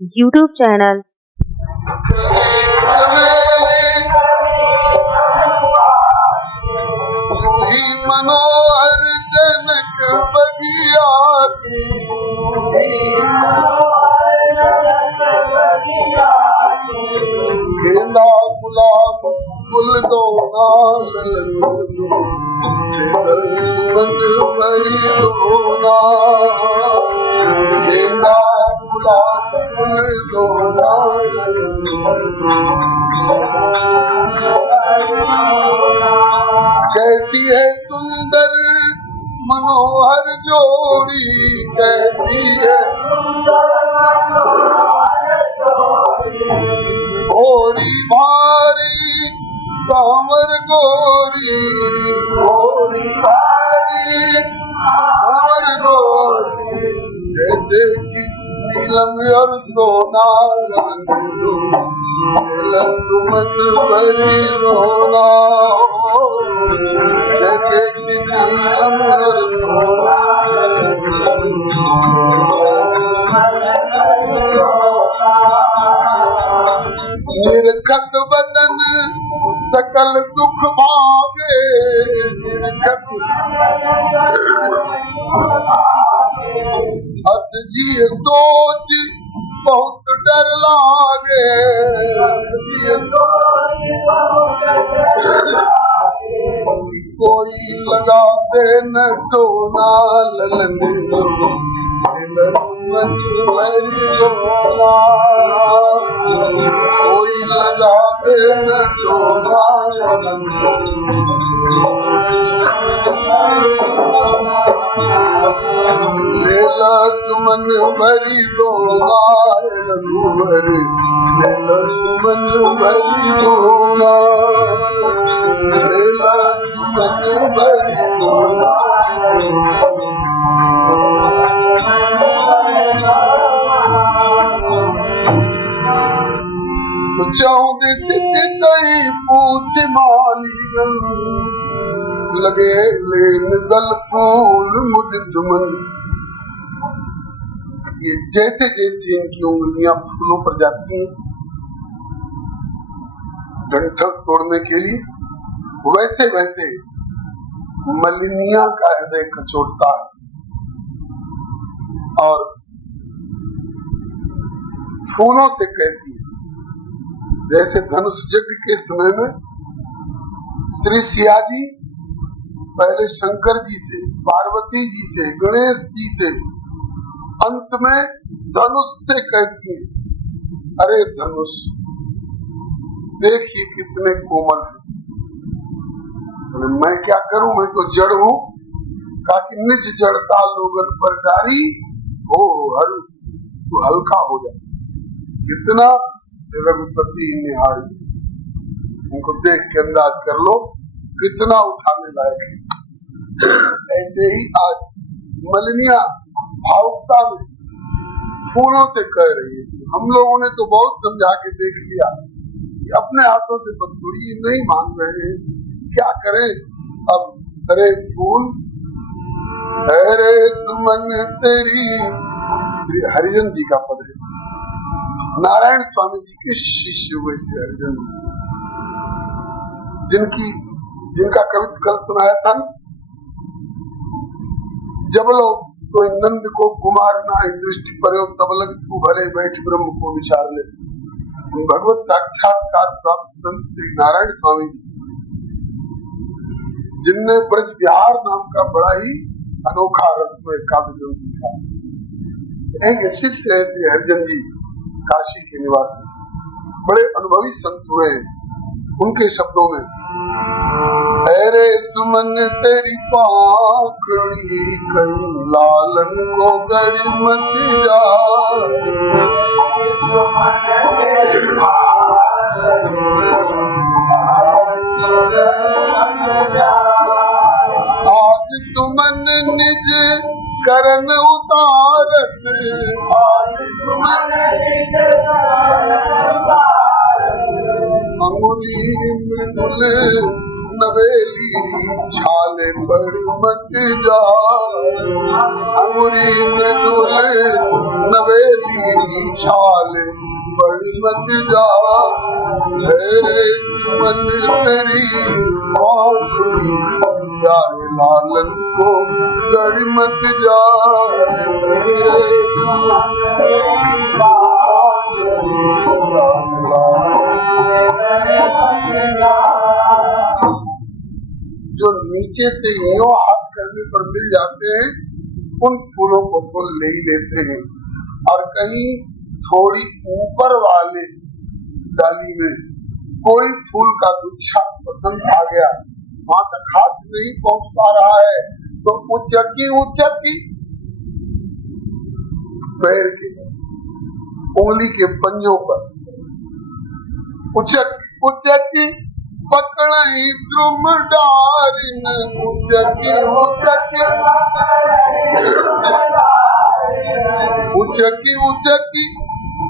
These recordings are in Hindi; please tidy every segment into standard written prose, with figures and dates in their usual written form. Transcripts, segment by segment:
YouTube channel. मनोहर जनक बगिया गेंदा गुलाब फूल दो मरी दोना गेंदा गुलाब फूल दो कैसी है सुंदर मनोहर जोड़ी कैसी है गोरी भारी सांवर गोरी गोरी भारी सांवर गोरी जैसे कि नीलम और सोना रंग तुमन भरी सोना जैसे कि नीलम और सोना निर्खत बदन सकल दुख भागे निर्खत हद जी सोच बहुत डर लागे कोई लगा दे न सोना ललन कोई लगा दे न सोना लेला तुमन भरी दोना लेला तुमन भरी दोना लेला तुमन भरी दोना चाहूंगे तई पूछ माली लगे लेन दल फूल मुझ तुमन। ये जैसे जैसे इनकी उंगलियां फूलों पर जाती हैं डंठल तोड़ने के लिए वैसे वैसे मलिनिया का हृदय कचोटता है और फूलों से कहती है जैसे धनुष यज्ञ के समय में श्री सियाजी पहले शंकर जी से, पार्वती जी से, गणेश जी से, अंत में धनुष से कहती है अरे धनुष देखिए कितने कोमल है। मैं क्या करूं, मैं तो जड़ हूं। कहा कि निज जड़ता लोगन पर डारी हो हर तो हल्का हो जाए। कितना रघुपति निहारी, उनको देख के अंदाज कर लो कितना उठाने लायक है। ऐसे ही आज मलिनिया भावुकता में फूलों से कह रही है। हम लोगों ने तो बहुत समझा के देख लिया कि अपने हाथों से बदतूरी नहीं मान रहे हैं, क्या करें अब। अरे फूल अरे सुमन तेरी, श्री हरिजन जी का पद है। नारायण स्वामी जी के शिष्य हुए श्री हरिजन, जिनका कविता कल सुनाया था। जब लोग तो नंद को कुमार ना दृष्टि पर तब लग तू भले बैठ ब्रह्म को विचार ले। भगवत साक्षात्कार प्राप्त संत श्री नारायण स्वामी जी, जिनने ब्रज विहार नाम का बड़ा ही अनोखा रसमय काव्य ग्रंथ लिखा। एक शिष्य है श्री हरिजन जी, काशी के निवासी, बड़े अनुभवी संत हुए। उनके शब्दों में अरे सुमन तेरी पाखड़ी कहीं लालन को गड़ी मत जा। आज तुमन निज करन उतारत, आज तुमन निज अंगुली मृदुल नवेली छाले पर मत जा। अंगुली मृदुल नवेली छाल बड़ी मत जा मेरे मन तेरी प्यारे लालन को गड़ मत जा जो नीचे से यो हाथ करने पर मिल जाते हैं उन फूलों को तो ले ही लेते हैं और कहीं थोड़ी ऊपर वाले डाली में कोई फूल का गुच्छा पसंद आ गया वहां तक हाथ नहीं पहुंच पा रहा है तो उचकी पैर के उंगली के पंजों पर उचकी पकड़ई द्रुम डारिन उचकी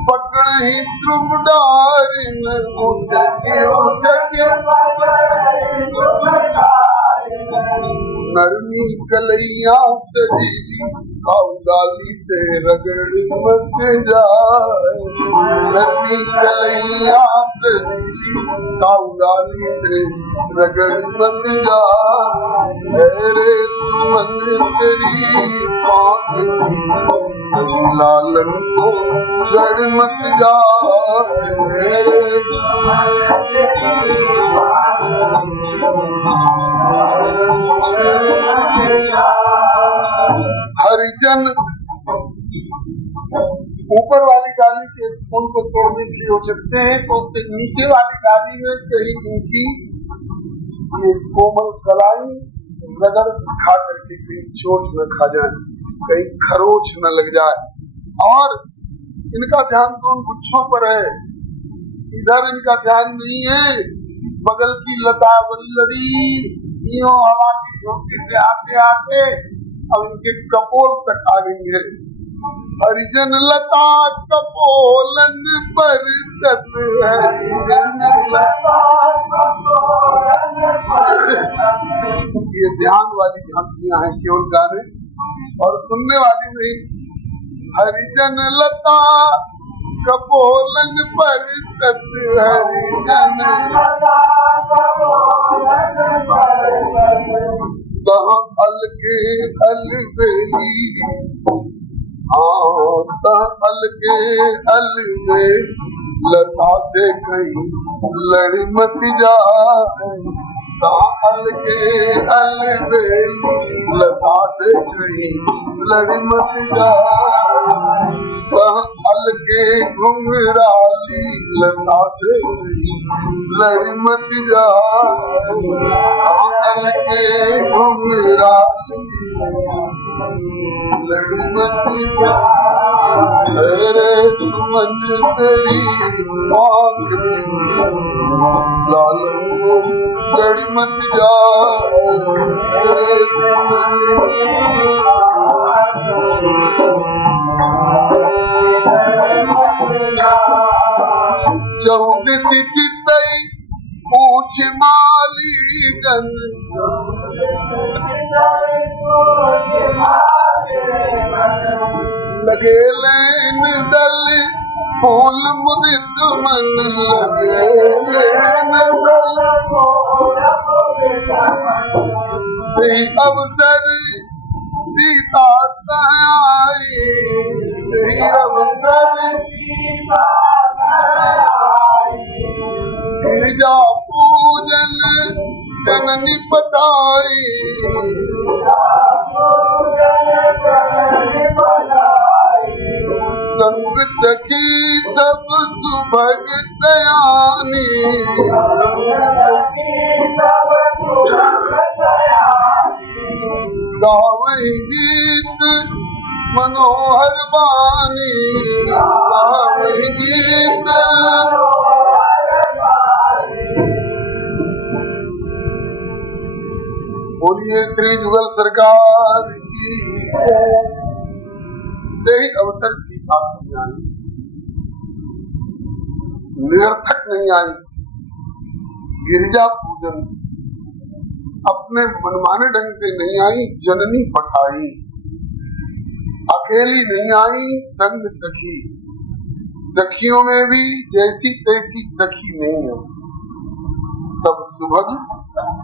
पकड़ई द्रुम डारिन उचकी नरमी कलैया सजीली काउदाली से रगड़ मत जाए नरमी कलैया सजीली काउदाली से रगड़ मत जाए मेरे सुमन तेरी पानी लालन को जड़ मत जाए मेरे हरिजन ऊपर वाली डाली के फूल को तोड़ने के लिए हो सकते हैं तो नीचे वाली डाली में कहीं इनकी ये कोमल कलाई रगड़ खा करके कहीं चोट न खा जाए कहीं खरोच न लग जाए और इनका ध्यान तो उन गुच्छों पर है इधर इनका ध्यान नहीं है बगल की लता वल्लरी यूं हवा की झोंके से आते आते अब इनके कपोल तक आ गई है हरिजन लता कपोलन पर ये ध्यान वाली झांकियां हैं केवल गाने और सुनने वाली नहीं हरिजन लता कपोलन पर हरिजन कहाँ अलगे अलबेली अलगे अलगे लता से कहीं लड़ मत जाए कहाँ अलगे अलबेली लता से कहीं लड़ मत जाए कहाँ अलगे घुंघराली लता से लड़ मत जाए कहाँ अलगे घुंघराली लड़ मत जाए मेरे सुमन तेरी आँखी लालन को लड़ मत जाए मेरे चौबीस चितई पूछ माली गन लगे लेन दल फूल मुदित मन लगे लेन दल अवसर सीता आई अवसर गिरजा पूजन जननी पताई संग सखी सब सुभग दयानी गावई गीत मनोहर बानी गावई गीत बोलिए श्री जुगल सरकार की यही अवसर की बात नहीं आई निरर्थक नहीं आई गिरिजा पूजन अपने मनमाने ढंग से नहीं आई जननी पठाई अकेली नहीं आई, संग सखी। सखियों में भी जैसी तैसी सखी नहीं है, सब सुभग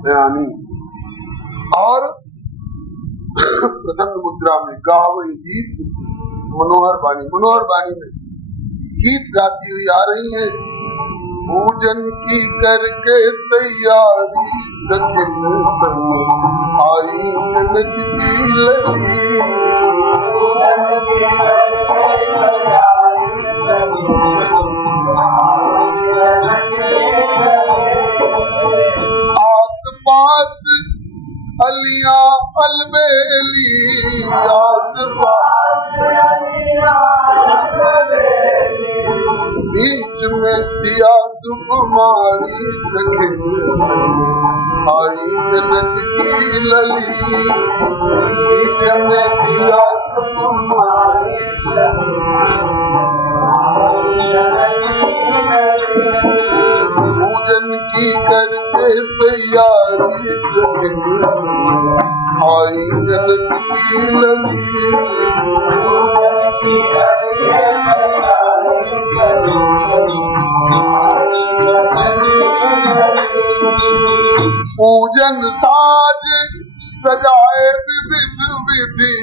दयानी। और प्रसन्न मुद्रा में गावई गीत मनोहर बानी, मनोहर बानी में गीत गाती हुई आ रही है। पूजन की करके तैयारी आई जनक की लगी, आस पास अलिया अलबेली, आस बीच में दिया सुकुमारी सखी, आई जनक की लली, बीच में दिया सुकुमारी। पूजन की करके तैयारी सखी, आई जनक की लली। पूजन साज सजाए विविध विधि,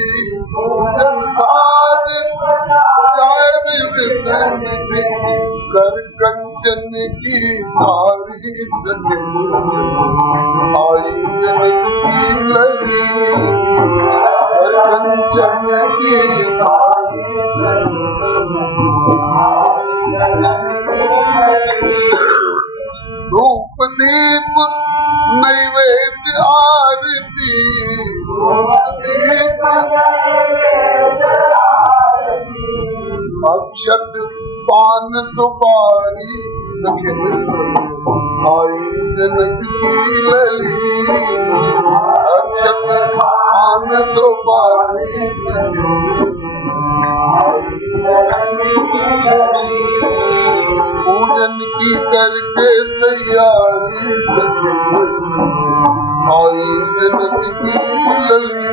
पूजन साज सजाए विविध विधि, कर कंचन की भारी सखी, आई जनक की लगी, कर कंचन की भारी। धूप दीप नैवेद्य आरती, अक्षत पान सुपारी सखी, आई जनक की लली, अक्षत पान सुपारी सखी, पूजन की करके तैयारी सखी, आई जनक की लली।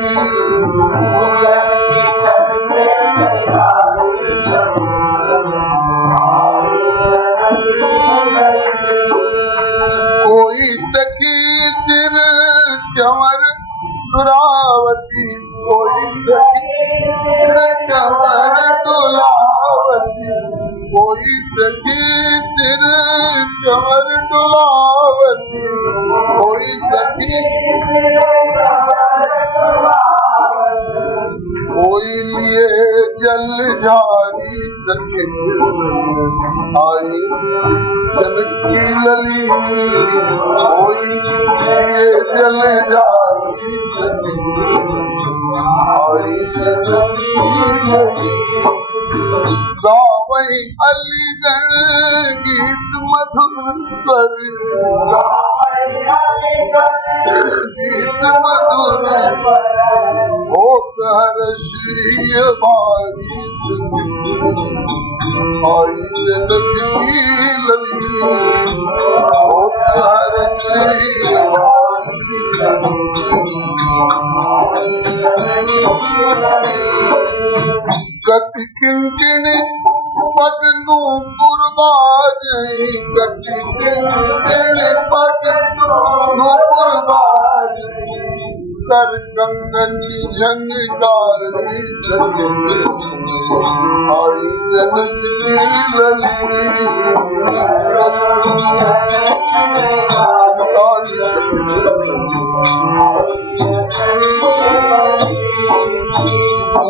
कोई सखी सिर चंवर दुरावती, कोई सखी सिर चंवर दुलावती, कोई सखी सिर चंवर दुलावती, कोई सखी कोई लिए जल झारी सखी, आई जनक की लली, कोई लिए जल झारी सखी, आई जनक की लली। गावई अलीगढ़ गीत मधुर स्वर, गीत मधुर होत हर्षीय भारी, आई जनक की लली, होत हर्षीय भारी। गति किंकिणी पग नूपुर बाजई, गति किंकिणी पग नूपुर बाजई, कर कंगनी झंकारी सखी, आई जनक की लली,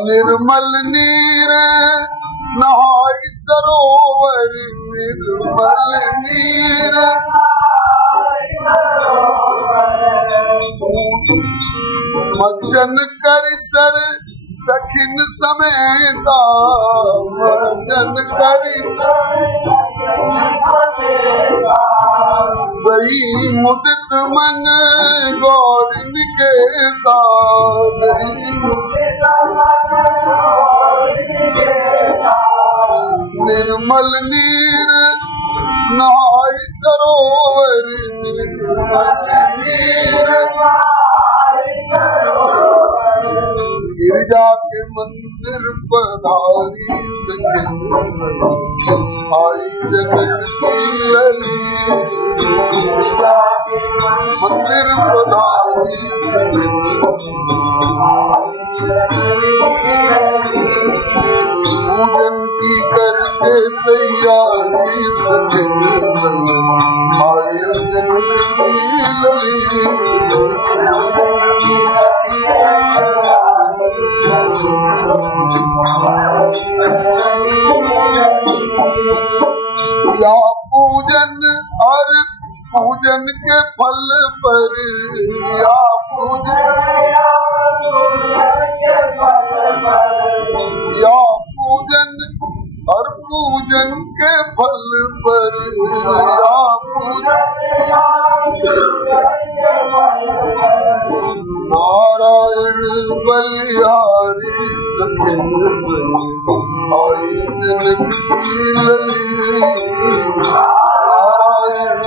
निर्मल नीर नहाई सरोवर, निर्मल नीर मज्जन कर सर सखिन समेता, मज्जन कर वही मुदित मन गौर निकेता, निर्मल नीर नहाई सरोवर, निर्मल नीर गिरजा के मंदिर पधारी आई जनक की लली, मंदिर पधारी पूजन की करके तैयारी आई जनक की लली। या पूजन और पूजन के फल पर, या पूजन और पूजन के फल पर, या नारायण बलिहारी आई जनक की लली, नारायण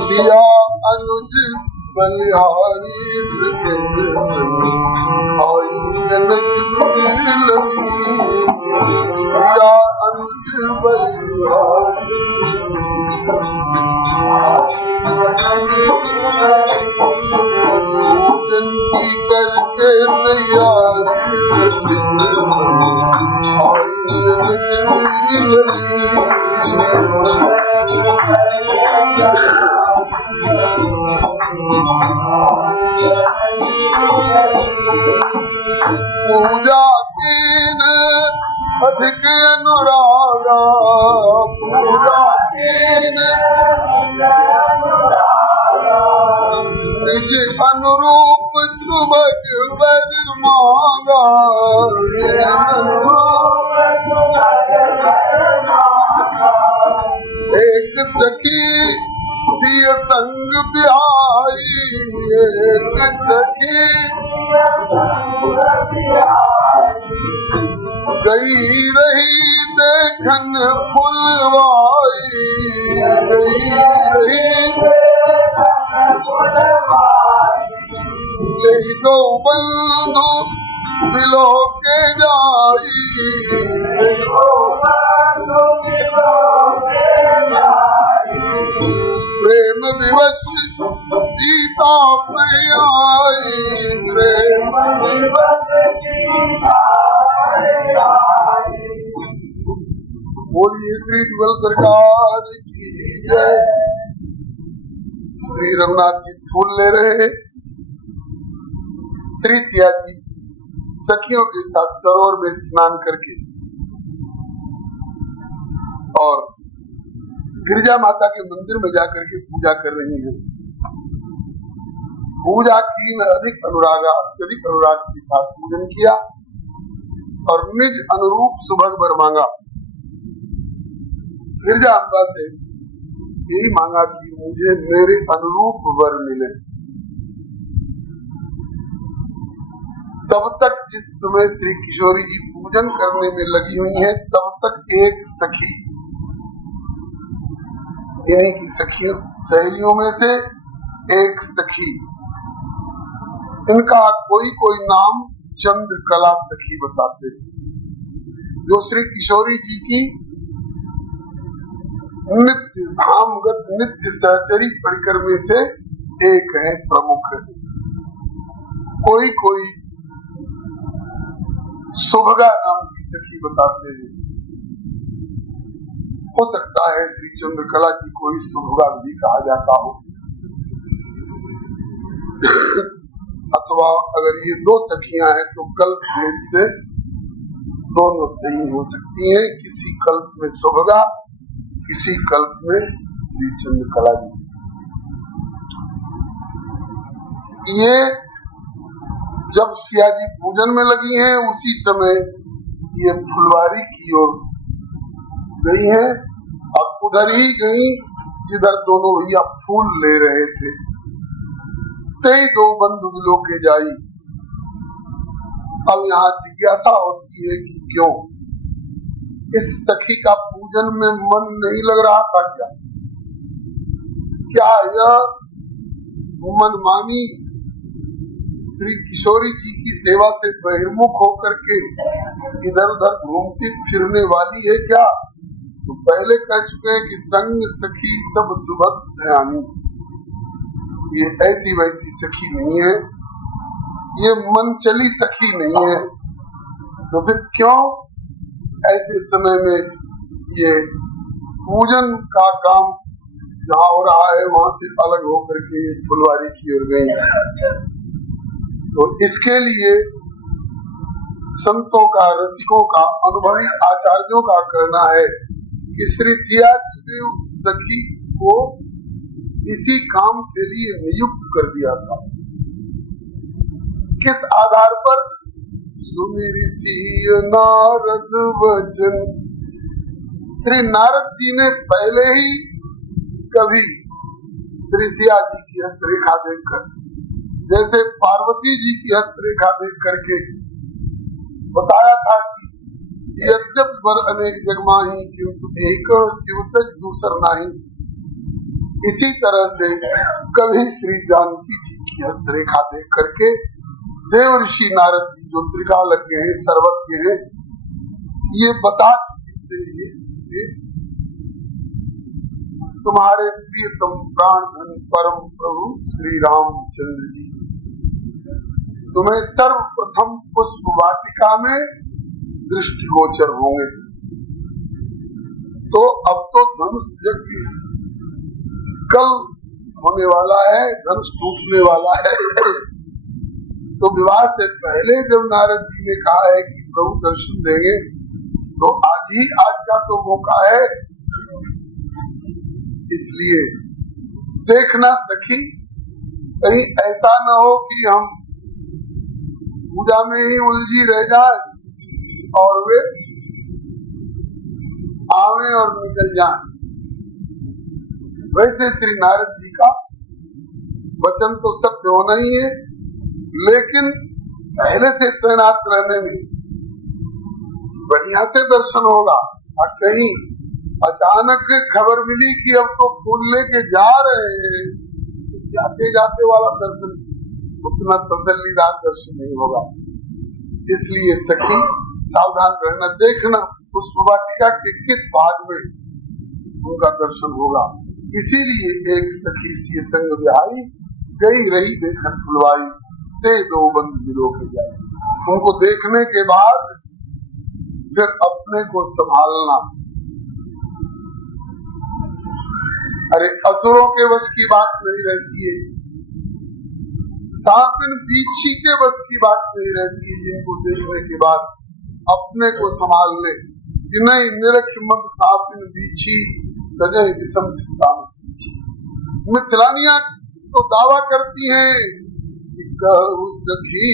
सिया अनुज बलिहारी आई जनक की लली, सिया अनुज बलिहारी। पूजन की करके तैयारी आई जनक की लली। पूजा कीन अधिक अनुरागा, पूजा कीन निज अनुरूप सुभग वर मांगा, एक सखी दिय संग बिहाई, एक सखी गई रही देखन फुलवाई, गई रही यही दो बंधु बिलो के जाई, प्रेम विवश सीता में आई, प्रेम विवश बोलिए श्री जुगल सरकार की जय। श्री रघुनाथ जी फूल ले रहे, श्री सिया जी सखियों के साथ सरोवर में स्नान करके और गिरिजा माता के मंदिर में जाकर के पूजा कर रही हैं। पूजा की में अधिक अनुराग के साथ पूजन किया और निज अनुरूप सुभग वर मांगा। गिरिजा अम्बा से यही मांगा कि मुझे मेरे अनुरूप वर मिले। तब तक जिस समय श्री किशोरी जी पूजन करने में लगी हुई हैं, तब तक एक सखी यानी कि सखियों सहेलियों में से एक सखी, इनका कोई कोई नाम चंद्रकला सखी बताते हैं, जो श्री किशोरी जी की नित्य धामगत नित्य सहचरी परिकर में से एक है, प्रमुख है। कोई कोई सुभगा नाम की सखी बताते हैं। हो सकता है श्री चंद्रकला जी को ही सुभगा भी कहा जाता हो, अथवा अगर ये दो सखियां हैं तो कल्प भेद से दोनों सही हो सकती हैं। किसी कल्प में सुभगा, किसी कल्प में श्री चंद्रकला जी। ये जब सिया जी पूजन में लगी हैं, उसी समय ये फुलवारी की ओर गई है और उधर ही गई जिधर दोनों भैया फूल ले रहे थे। कई दो बंधु मिलो के जाई। अब यहाँ जिज्ञासा होती है कि क्यों इस सखी का पूजन में मन नहीं लग रहा था क्या? क्या यह मनमानी श्री किशोरी जी की सेवा से बहिर्मुख होकर के इधर उधर घूमती फिरने वाली है क्या? तो पहले कह चुके हैं कि संग सखी सब सुभग सयानी, ये ऐसी वैसी सखी नहीं है, ये मन चली सखी नहीं है। तो फिर क्यों ऐसे समय में ये पूजन का काम जहाँ हो रहा है वहां से अलग होकर के फुलवारी की ओर गई? तो इसके लिए संतों का, रसिकों का, अनुभवी आचार्यों का कहना है कि श्री सियाजी ने उस सखी को इसी काम के लिए नियुक्त कर दिया था। किस आधार पर? सुनिरिति नारद वचन, श्री नारद जी ने पहले ही कभी श्री सियाजी की हस्तरेखा देखकर, जैसे पार्वती जी की हस्तरेखा देख करके बताया था कि यद्यप वर अनेक जगमाही किंतु एक शिव तज दूसर नाही, इसी तरह से कभी श्री जानकी जी की हस्तरेखा देख करके देव ऋषि नारद जी जो त्रिकालज्ञ हैं, सर्वज्ञ हैं, ये बता चुके तुम्हारे प्रियतम प्राण धन परम प्रभु श्री रामचंद्र जी तुम्हें सर्वप्रथम पुष्प वाटिका में दृष्टिगोचर होंगे। तो अब तो धनुष यज्ञ कल होने वाला है, धनुष टूटने वाला है। तो विवाह से पहले जब नारद जी ने कहा है कि प्रभु दर्शन देंगे, तो आज का तो मौका है। इसलिए देखना सखी, कहीं ऐसा न हो कि हम पूजा में ही उलझी रह जाए और वे आवे और निकल जाए। वैसे श्री नारद जी का वचन तो सत्य होना ही है, लेकिन पहले से तैनात रहने में बढ़िया से दर्शन होगा। और कहीं अचानक खबर मिली कि अब तो फूल लेके जा रहे हैं, तो जाते जाते वाला दर्शन उतना तसल्लीदार दर्शन नहीं होगा। इसलिए सखी सावधान रहना, देखना पुष्प वाटिका के किस भाग में उनका दर्शन होगा। इसीलिए एक सखी सी संग बिहारी गई रही देखन फुलवारी, ते दो बंद मिलो के जाए। उनको देखने के बाद फिर अपने को संभालना। अरे असुरों के वश की बात नहीं रहती है, सापिन बीछी के वश की बात नहीं रहती है, जिनको देखने के बाद अपने को संभाल ले कि नहीं निरक्ष मत सापिन बीछी सजय विषम मिथिलानियां तो दावा करती हैं कि सखी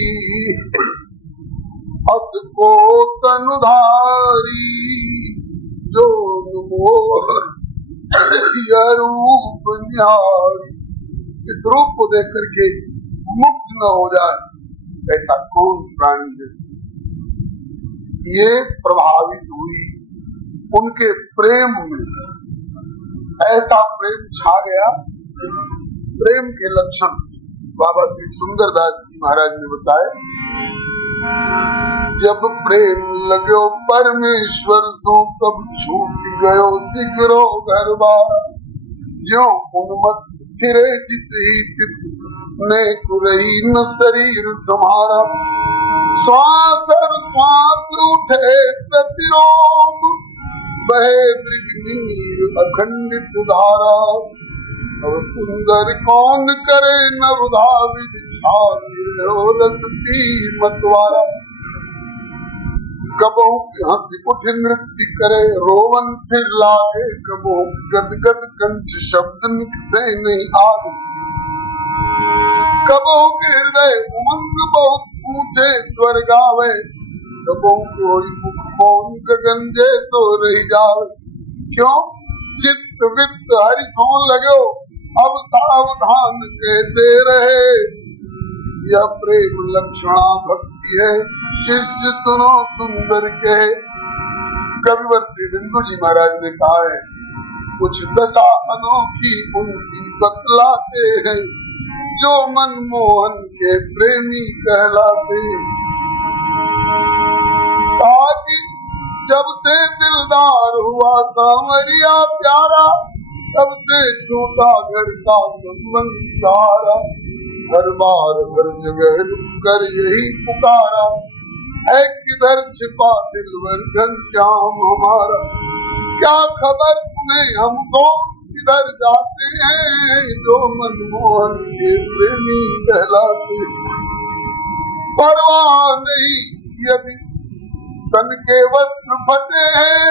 अत को तनुधारी जो रूप न्यारी, इस रूप को देख करके मुक्त न हो जाए, ऐसा कौन प्राणी है? ये प्रभावित हुई उनके प्रेम में, ऐसा प्रेम छा गया। प्रेम के लक्षण बाबा श्री सुंदरदास जी महाराज ने बताए। जब प्रेम लगो परमेश्वर सो कब छूट गयो सिकरो घर बार, जो उन्मत फिरे जित ही चित ने कुरही न शरीर तुम्हारा, श्वास श्वास उठे प्रतिरोम बहे मृगनीर अखंडित धारा, अब सुंदर कौन करे नवधा विधि मतवारा, कबहू हंसी उठ नृत्य करे रोवन फिर लागे, कबहू गदगद कंठ शब्द निकसे नहीं आगे, कबहू के हृदय उमंग बहुत पूछे स्वर गावे, कबहू कोई मुख मौन गगन जैसो रही जावे। क्यों? चित्त वित्त हरि सो लगो, अब सावधान कैसे रहे, यह प्रेम लक्षणा भक्ति है, शिष्य सुनो सुंदर के। कविवर श्री बिंदु जी महाराज ने कहा है कुछ दशा अनोखी उनकी बतलाते हैं, जो मनमोहन के प्रेमी कहलाते। ताकि जब से दिलदार हुआ सांवरिया प्यारा, तब से छोटा घर का संबंध सारा, हर बार हर जगह कर यही पुकारा, है किधर छिपा दिलवर घनश्याम हमारा। क्या खबर तुम्हें हमको किधर जाते हैं, जो मनमोहन के प्रेमी कहलाते। परवाह नहीं यदि तन के वस्त्र फटे हैं,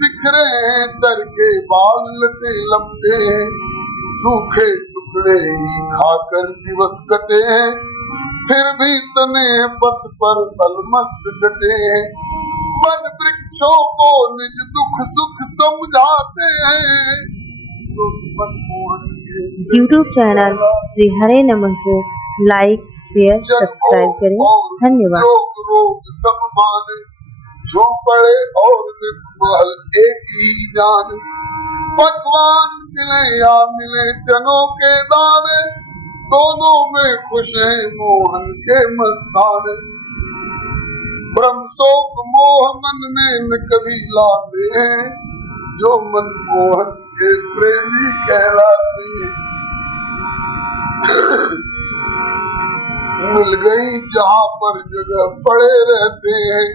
बिखरे हैं तर के बाल लटे लपटे हैं, सूखे टुकड़े ही खाकर दिवस कटे हैं, फिर भी तने पथ पर अलमस्त डटे हैं। वन वृक्षों को निज दुख सुख समझाते हैं, तो मनमोहन के YouTube चैनल श्री हरे नमः को लाइक शेयर सब्सक्राइब करें। धन्यवाद। रोग रोग सब माने, जो पड़े और निर्मल एक ही जान, पकवान मिले या मिले चनों के दाने, दोनों में खुश है मोहन के मस्ताने। ब्रह्म शोक मोह मन में न कभी लाते हैं, जो मनमोहन के प्रेमी कहलाते। मिल गई जहाँ पर जगह पड़े रहते हैं,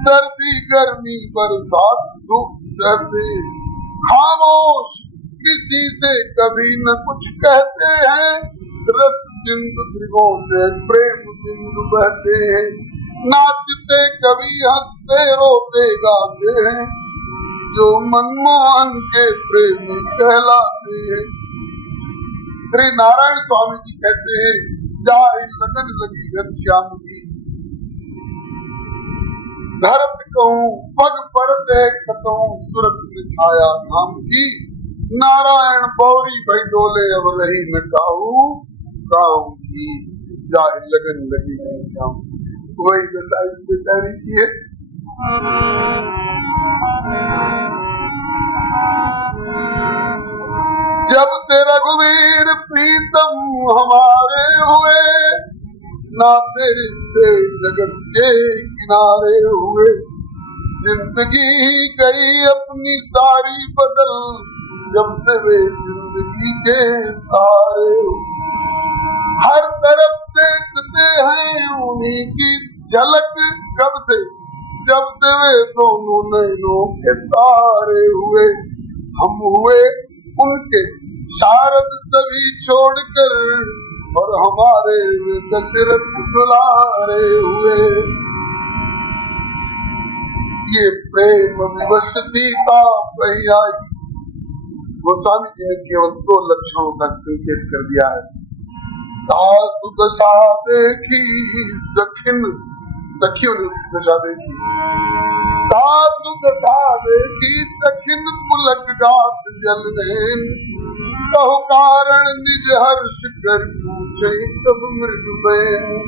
सर्दी गर्मी बरसात धूप सहते, खामोश किसी से कभी न कुछ कहते हैं, रस सिंधु दृगों से प्रेम सिंधु बहते हैं, नाचते कभी हंसते रोते गाते हैं, जो मनमोहन के प्रेमी कहलाते हैं। श्री नारायण स्वामी जी कहते हैं, जाए लगन लगी घनश्याम की, धरत कहूँ पग पड़ते कहूँ सुरत में छाया धाम की, नारायण बौरी भई डोले अब रही न काहू काम की, जाए लगन लगी घनश्याम। वही दशा इस बेचारी की है। जब से रघुवीर प्रीतम हमारे हुए, ना तेरे से जगत के किनारे हुए, जिंदगी गई अपनी सारी बदल, जब से वे जिंदगी के सारे हर तरफ देखते हैं उन्हीं की झलक, कब से जब से वे दोनों नैनों के तारे हुए, हम हुए उनके शारद सभी छोड़कर, और हमारे दशरथ दुलारे हुए। ये प्रेम विवश सीता वही आई। गोस्वामी जी ने केवल 2 लक्षणों का संकेत कर दिया है। सासु दशा देखी दक्षिण, सखियों ने दशा देखी, सासु दशा देखी दक्षिण पुलक गात जलने, कहु कारण निज हर्ष कर पूछे तब मृदु में।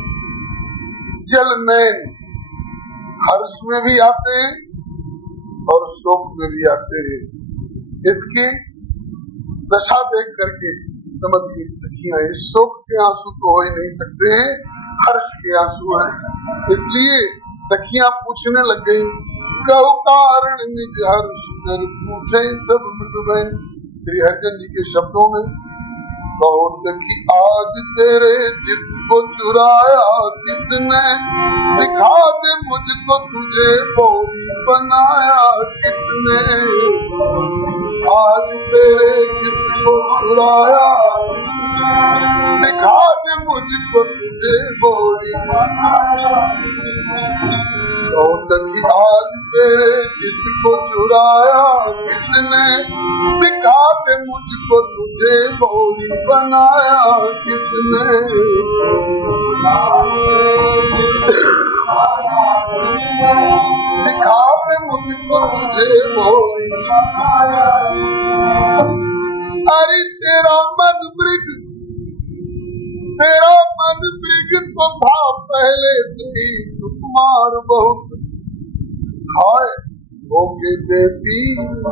जल में हर्ष में भी आते हैं और शोक में भी आते हैं। इसकी दशा देख करके समझ की सखियां, शोक के आंसू तो हो ही नहीं सकते हैं, हर्ष के आंसू हैं। इसलिए सखियां पूछने लग गई, कहु कारण निज हर्ष कर पूछे तब मृदु में। श्री हरिजन जी के शब्दों में, कहो सखी आज तेरे चित्त को चुराया किसने, दिखा दे मुझको तुझे बोरी बनाया किसने, आज तेरे चित्त को चुराया, दिखा दे मुझको तुझे बोरी बनाया। कहो सखी आज तेरे चित्त को चुराया किसने, दिखा दे मुझको तुझे बोरी बनाया किसने, दिखा दे मुझको तुझे बोरी बनाया। अरे तेरा मन मृग, तेरा मन मृग तो था पहले से, सुकुमार बहुत हाय होके देती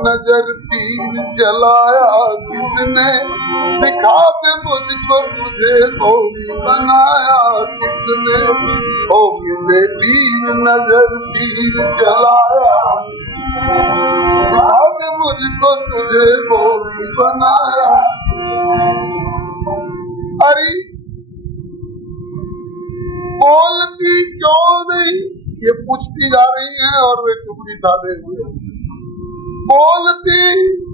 नजर तीर चलाया किसने, दिखा दे मुझको तुझे गोरी बनाया किसने, होके देती नजर तीर चलाया, दिखा दे मुझको तुझे गोरी बनाया। अरे बोलती क्यों नहीं, ये पूछती जा रही हैं और वे टुकड़ी साधे हुए, बोलती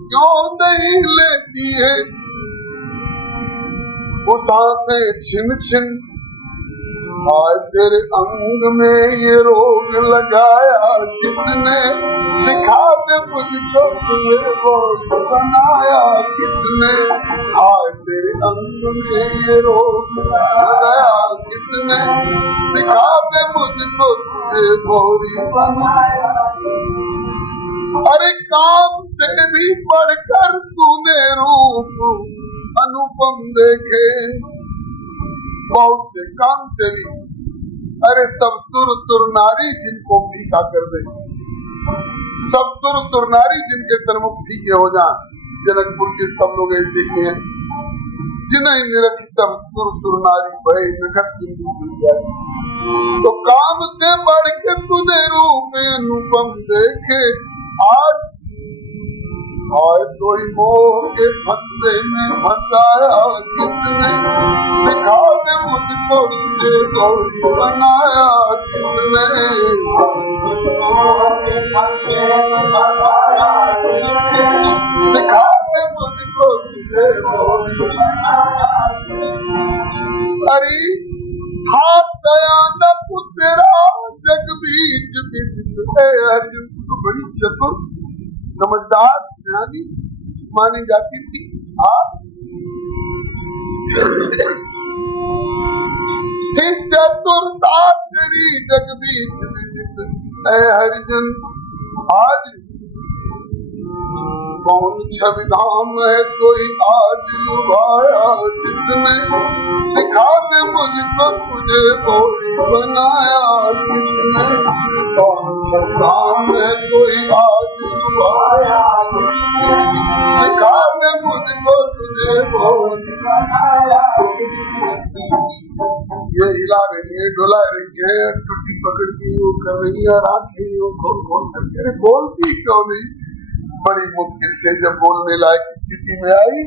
क्यों नहीं लेती है वो सांसें छिन छिन, आज तेरे अंग में ये रोग लगाया किसने, सिखा दे मुझको तुझे गोरी बनाया किसने, आज तेरे अंग में ये रोग लगाया किसने, सिखा दे मुझको तुझे गोरी बनाया। अरे काम से भी बढ़कर तूने रूप अनुपम देखे, बहुत से काम से भी, अरे सब सुर नारी जिनको फीका कर दे, सब सुर नारी जिनके सन्मुख फीके हो जाए, जनकपुर के सब लोग ऐसे ही हैं, जिन्हें निरखी सब सुर नारी भय नखत बिंदु मिल जाए। तो काम से बढ़ के तूने रूप अनुपम देखे, आज कोई मोह के फंदे में फंसाया किसने, दिखा दे मुझको तुझे गोरी बनाया किसने, दिखा दे मुझको तुझे गोरी बनाया। अरे हाथ गया न पुतरा जग बीच अर्जुन तो बड़ी चतुर समझदार ज्ञानी मानी जाती थी। चतुरता तेरी जगदीश हरिजन, आज कौन छविधाम है कोई आज लुभाया जिसने, सिखा दे मुझको तुझे गोरी बनाया किसने, कौन छविधाम है कोई आज लुभाया, सिखा दे मुझको तुझे गोरी बनाया। ये हिला रही है, डोला रही है, टुट्टी पकड़ती हो कर रही है, रात रही हो खोल खोल करके, बोलती क्यों नहीं। बड़ी मुश्किल से जब बोलने लायक स्थिति में आई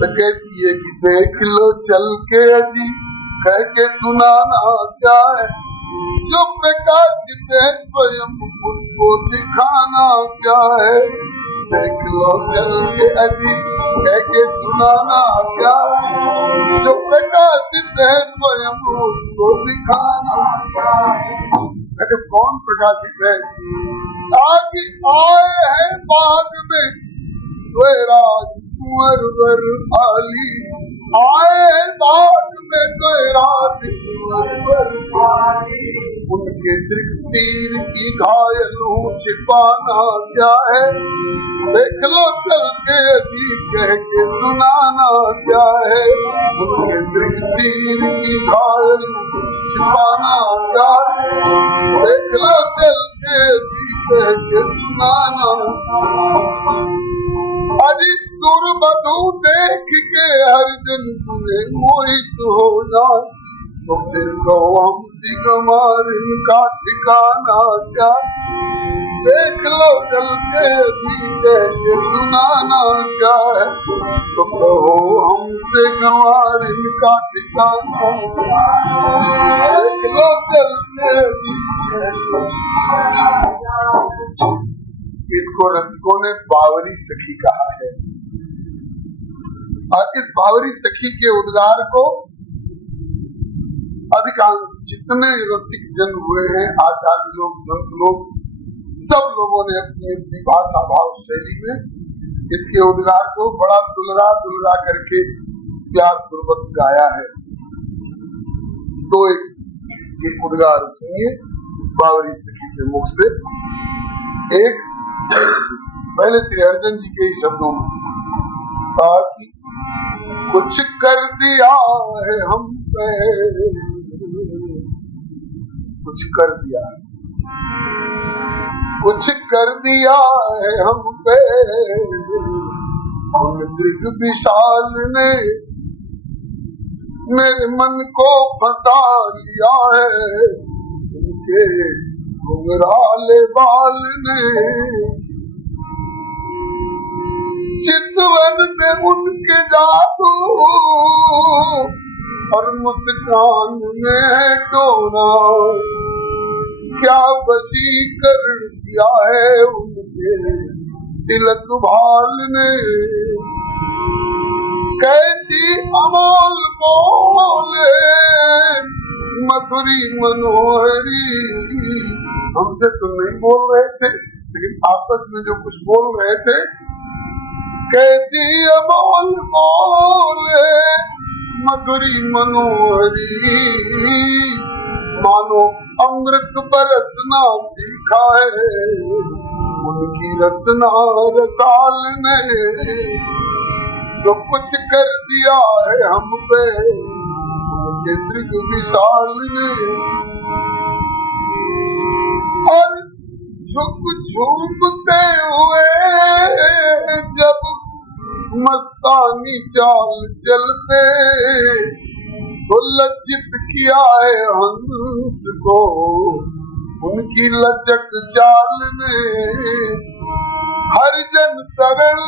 तो कहती है कि देख लो चल के अजी, कह के सुनाना क्या है, जो प्रकाशित है स्वयं मुझको दिखाना क्या है, देख लो चल के अजी, कह के सुनाना क्या है, जो प्रकाशित है स्वयं मुझको दिखाना क्या है। अरे कौन प्रकाशित है, आगे आए हैं बाग में वे राजकुंवर वर आली, आए हैं बाग में वे राजकुंवर वर आली, उनके तीर की घायल हूँ छिपाना क्या है, देख लो चल के अभी कह के सुनाना क्या है, उनके तीर की घायल छिपाना क्या है, देख लो चल के अभी कह के सुनाना। अजी दुर्बधु देख के हर दिन तुम्हें मोहित हो जाए, तो फिर कहो हम दिगमार इनका ठिकाना क्या, देख लो चल के अभी कह के सुनाना क्या है, तो कहो हमसे गंवार इनका ठिकाना, देख लो चल के अभी कह के सुनाना। इसको रसिकों ने बावरी सखी कहा है, और इस बावरी सखी के उद्गार को अधिकांश जितने रसिक जन हुए हैं, आचार्य लोग, संत लोग, सब लोगों ने अपनी अपनी भाषा भाव शैली में इसके उद्गार को बड़ा दुलरा दुलरा करके प्यार पूर्वक गाया है। तो एक उद्गार सुनिए बावरी सखी के मुख से। एक पहले श्री अर्जुन जी के शब्दों में कहा कि कुछ कर दिया है हम पे, कुछ कर दिया है, कुछ कर दिया है हम पे उन दृग विशाल ने, मेरे मन को फंसा लिया है उनके घुंघराले बाल ने। चितवन में उनके जादू और मुस्कान में टोना, क्या वशीकरण किया है उनके तिलक भाल ने। कैसी अमोल बोले मधुरी मनोहरी, हमसे तो नहीं बोल रहे थे लेकिन आपस में जो कुछ बोल रहे थे। कैसी अमोल बोले मधुरी मनोहरी, मानो अमृत बरसना सीखा है उनकी रत्ना रसाल ने। जो कुछ कर दिया है हम पे उनके दृग विशाल ने। और झुक झूमते हुए जब मस्तानी चाल चलते, तो लज्जित किया है हंस को उनकी लचक चाल ने। हर जन सरल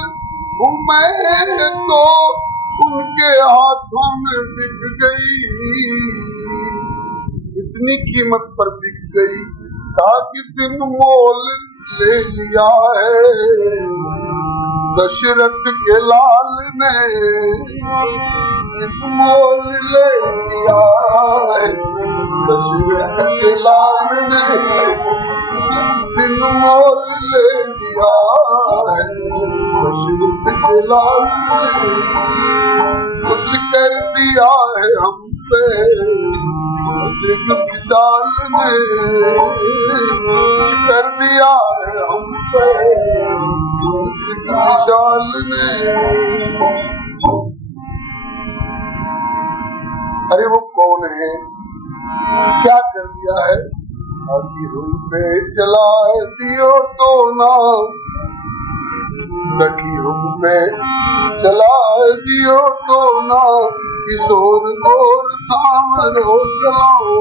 हूँ मैं तो उनके हाथों में बिक गई, इतनी कीमत पर बिक गई ताकि बिन मोल ले लिया है दशरथ के लाल ने। इस मोल ले लिया है दशरथ के लाल ने, बिन मोल ले लिया है दशरथ के लाल ने। कुछ कर दिया है हमसे दृग विशाल ने, कुछ कर दिया है हमसे दृग विशाल ने। अरे वो कौन है, क्या कर दिया है? अभी हम पे चला दियो तो ना, सखी हम पे चला दियो तो ना, किशोर गोर सामरो चलाओ।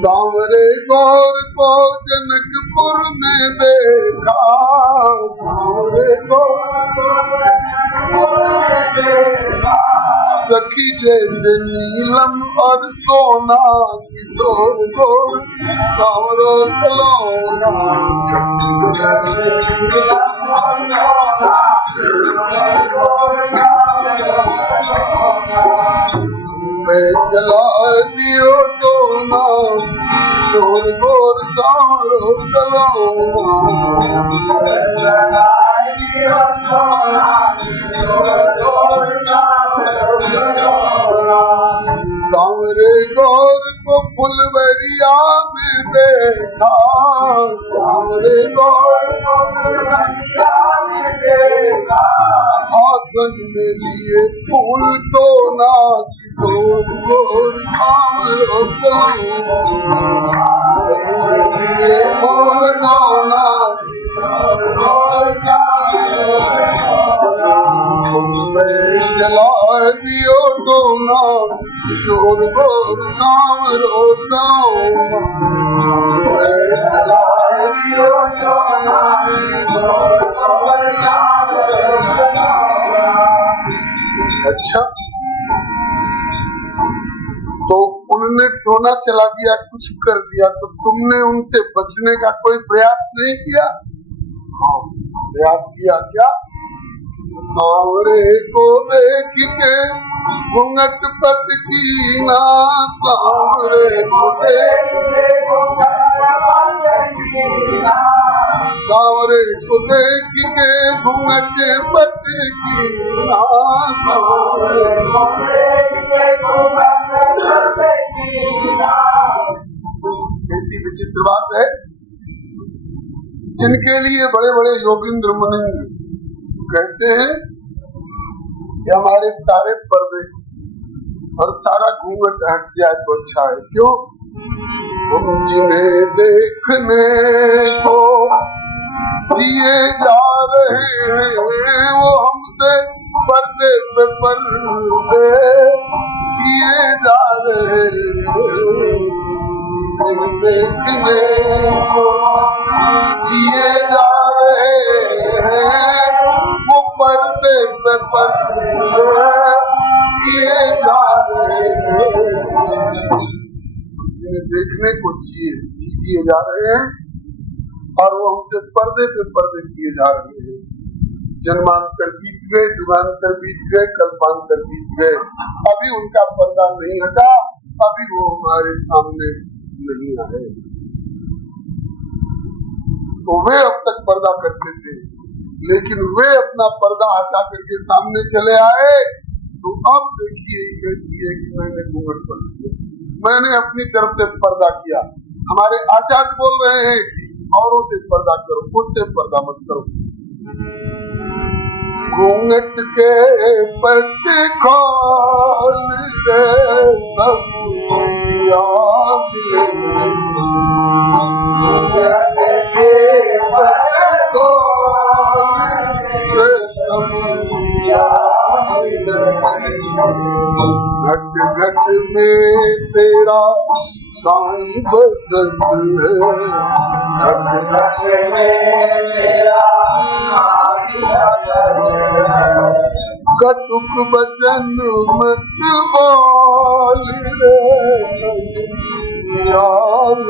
सांवरे गौर को जनकपुर में देखा, सांवरे गौर सखी जैसे नीलम और सोना, किशोर गोर सांवरो चलाओ। मैं चला दियो तो ना, किशोर गोर सांवरो चलाओ। सांवरे गौर को फुलवरिया में देखा, सांवरे गौर को फुलवरिया में देखा, आंगन में लिए फूल तो ना, किशोर गोर सांवरो चलाओ। फूल तो ना चला दियो तो ना, किशोर गोर सांवरो चलाओ। अच्छा, तो उन्होंने टोना चला दिया, कुछ कर दिया, तो तुमने उनसे बचने का कोई प्रयास नहीं किया? हाँ, प्रयास किया। क्या? सांवरे को देख के घूंघट पट की ना, सांवरे को देख के सांवरे को देख के घूंघट पट की ना, ऐसी विचित्र बात है। जिनके लिए बड़े बड़े योगींद्र मुनि कहते हैं कि हमारे सारे पर्दे और सारा घूंघट हट जाए तो अच्छा है। क्यों? हम जिन्हें देखने को जिए जा रहे हैं वो हमसे पर्दे पे पर्दे किए जा रहे हैं। देखने को किए जा रहे हैं वो पर्दे पे पर्दे किए जा रहे हैं। देखने को जिए जा रहे हैं और वो हमसे पर्दे पे पर्दे किए जा रहे हैं। जन्मांतर बीत गए, युगांतर बीत गए, कल्पांतर बीत गए, अभी उनका पर्दा नहीं हटा, अभी वो हमारे सामने नहीं आए। तो वे अब तक पर्दा करते थे, लेकिन वे अपना पर्दा हटा करके सामने चले आए। तो अब देखिए कहती है कि मैंने घूंघट कर दिया, मैंने अपनी तरफ से पर्दा किया। हमारे आचार्य बोल रहे हैं कि औरों से पर्दा करो, उससे पर्दा मत करो। घूंघट के पट्टे खोल रे सब याद घट घट में तेरा साईं बसत है, घट घट में तेरा कटुक बचन मत बोल रे यार,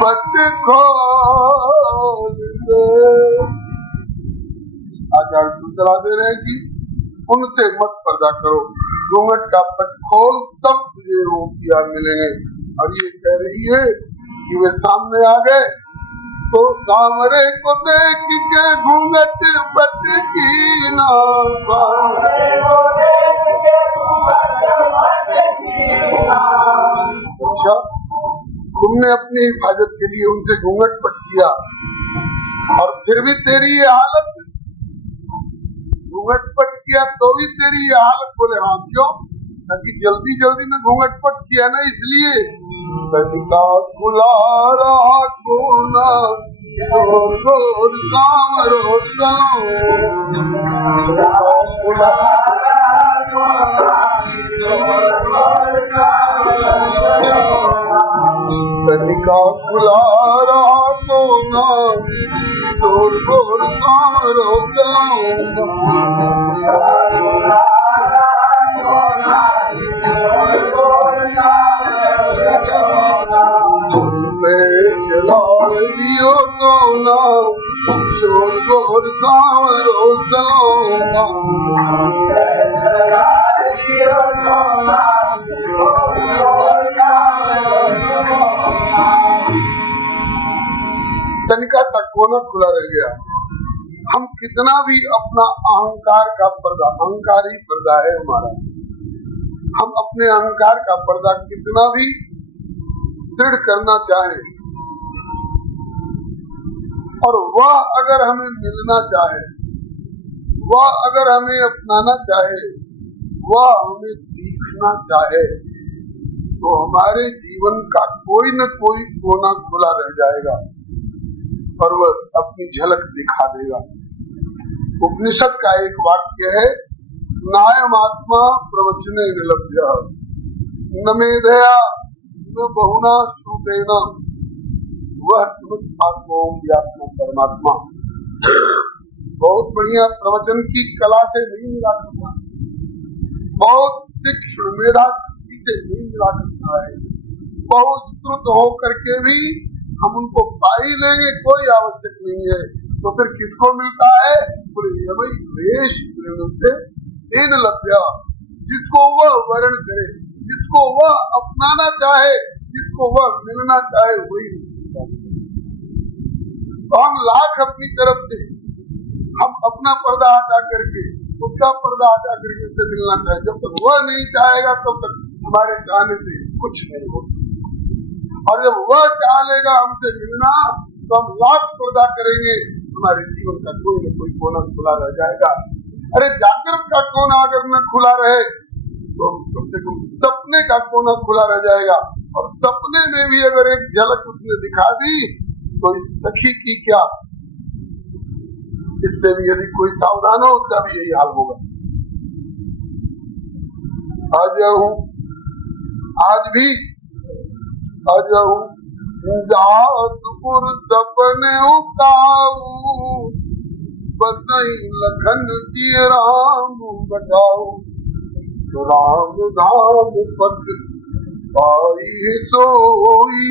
पट खोल दे। आचार्य चला दे रहे कि उनसे मत पर्दा करो, घूंघट का पट खोल तब तुझे वो प्यार मिलेंगे। और ये कह रही है कि वे सामने आ गए तो सामरे को देख के घूंघट पट की ना, अच्छा तुमने अपनी हिफाजत के लिए उनसे घूंघट पट किया और फिर भी तेरी ये हालत, घूंघट पट किया तो भी तेरी ये हालत। बोले हाँ क्यों? ताकि जल्दी जल्दी में घूंघट पट किया ना इसलिए। कनिका खुला रहा कोना रोज रोज काम रोज कनिका खुला रहा कोना जोर जोर कारो चला दियो कोना जोर जोर कारो तनिका तक कोना खुला रह गया। हम कितना भी अपना अहंकार का पर्दा, अहंकारी पर्दा है हमारा, हम अपने अहंकार का पर्दा कितना भी दृढ़ करना चाहें और वह अगर हमें मिलना चाहे, वह अगर हमें अपनाना चाहे, वह हमें सीखना चाहे, तो हमारे जीवन का कोई न कोई कोना खुला रह जाएगा और वह अपनी झलक दिखा देगा। उपनिषद का एक वाक्य है, नायमात्मा प्रवचने लभ्य न मेधया न बहुना श्रुतेना वह आत्माओं की आत्मा परमात्मा। बहुत बढ़िया प्रवचन की कला से नहीं मिला करता, बहुत तीक्ष्ण मेधा से नहीं मिला करता है, बहुत श्रुत हो करके भी हम उनको पा ही लेंगे, कोई आवश्यक नहीं है। तो फिर किसको मिलता है? लभ्या, जिसको वह वर्ण करे, जिसको वह अपनाना चाहे, जिसको वह मिलना चाहे, वही तो हम लाख अपनी तरफ से हम अपना पर्दा हटा करके उसका पर्दा हटा करके उससे मिलना चाहिए। जब तक वह नहीं चाहेगा तब तक हमारे चाहने से कुछ नहीं होता। और जब वह चाह लेगा हमसे मिलना तो हम लाख पर्दा करेंगे, हमारे जीवन का कोई न कोई कोना खुला रह जाएगा। अरे जागृत का कोना अगर न खुला रहे तो कम से कम सपने का कोना खुला रह जाएगा। और सपने में भी अगर एक झलक उसने दिखा दी तो इस सखी की क्या, इससे भी यदि कोई सावधान हो उसका भी यही हाल होगा। आज भी जातपुर सपने उकाऊ, बसई लखन जी राम बजाऊ, राम धाम पथ पाई सोई,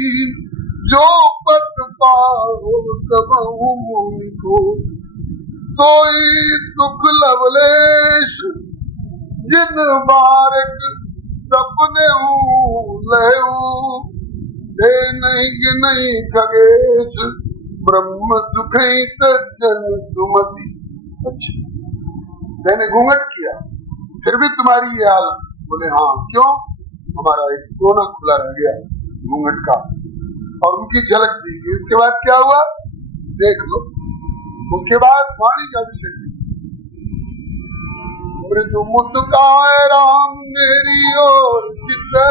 जो पथ पाओ कबहु मुनि को, सोई सुख लवलेश जिन बारक सपने लेऊ, दे नहीं खगेश ब्रह्म सुख जन सुमति। मैंने घूंघट किया फिर भी तुम्हारी ये हाल। बोले हाँ क्यों, हमारा एक कोना खुला रह गया घूंघट का, और उनकी झलक दी। इसके बाद क्या हुआ देख लो। उसके बाद वाणी का विषय, मृदु मुस्काए राम मेरी ओर चिते,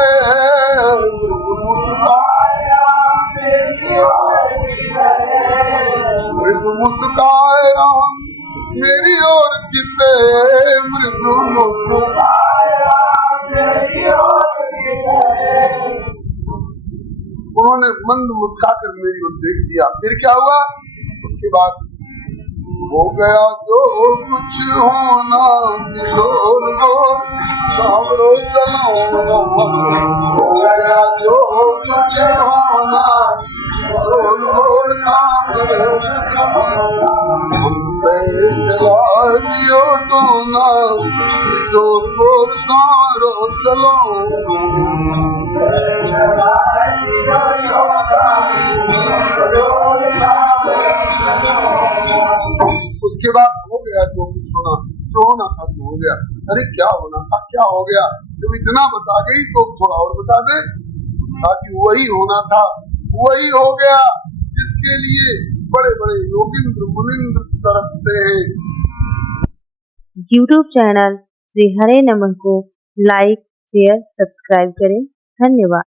मृदु मुस्काए राम मेरी ओर चिते, मृदु मुस्काए राम मेरी ओर चिते। उन्होंने मंद मुस्काकर मेरी ओर देख दिया। फिर क्या हुआ, उसके बाद हो गया जो कुछ होना, किशोर बोल सावरो चलो, हो गया जो कुछ होना, किशोर बोल सावरो चला दियो तो ना, किशोर बोल सावरो चलो। उसके बाद हो गया जो कुछ होना, जो होना था तो हो गया। अरे क्या होना था, क्या हो गया, जब इतना बता गई तो थोड़ा और बता दे, ताकि वही होना था वही हो गया जिसके लिए बड़े बड़े योगिंद्र मुनिंद्र तरसते हैं। YouTube चैनल श्री हरे नमः को लाइक शेयर सब्सक्राइब करें। धन्यवाद।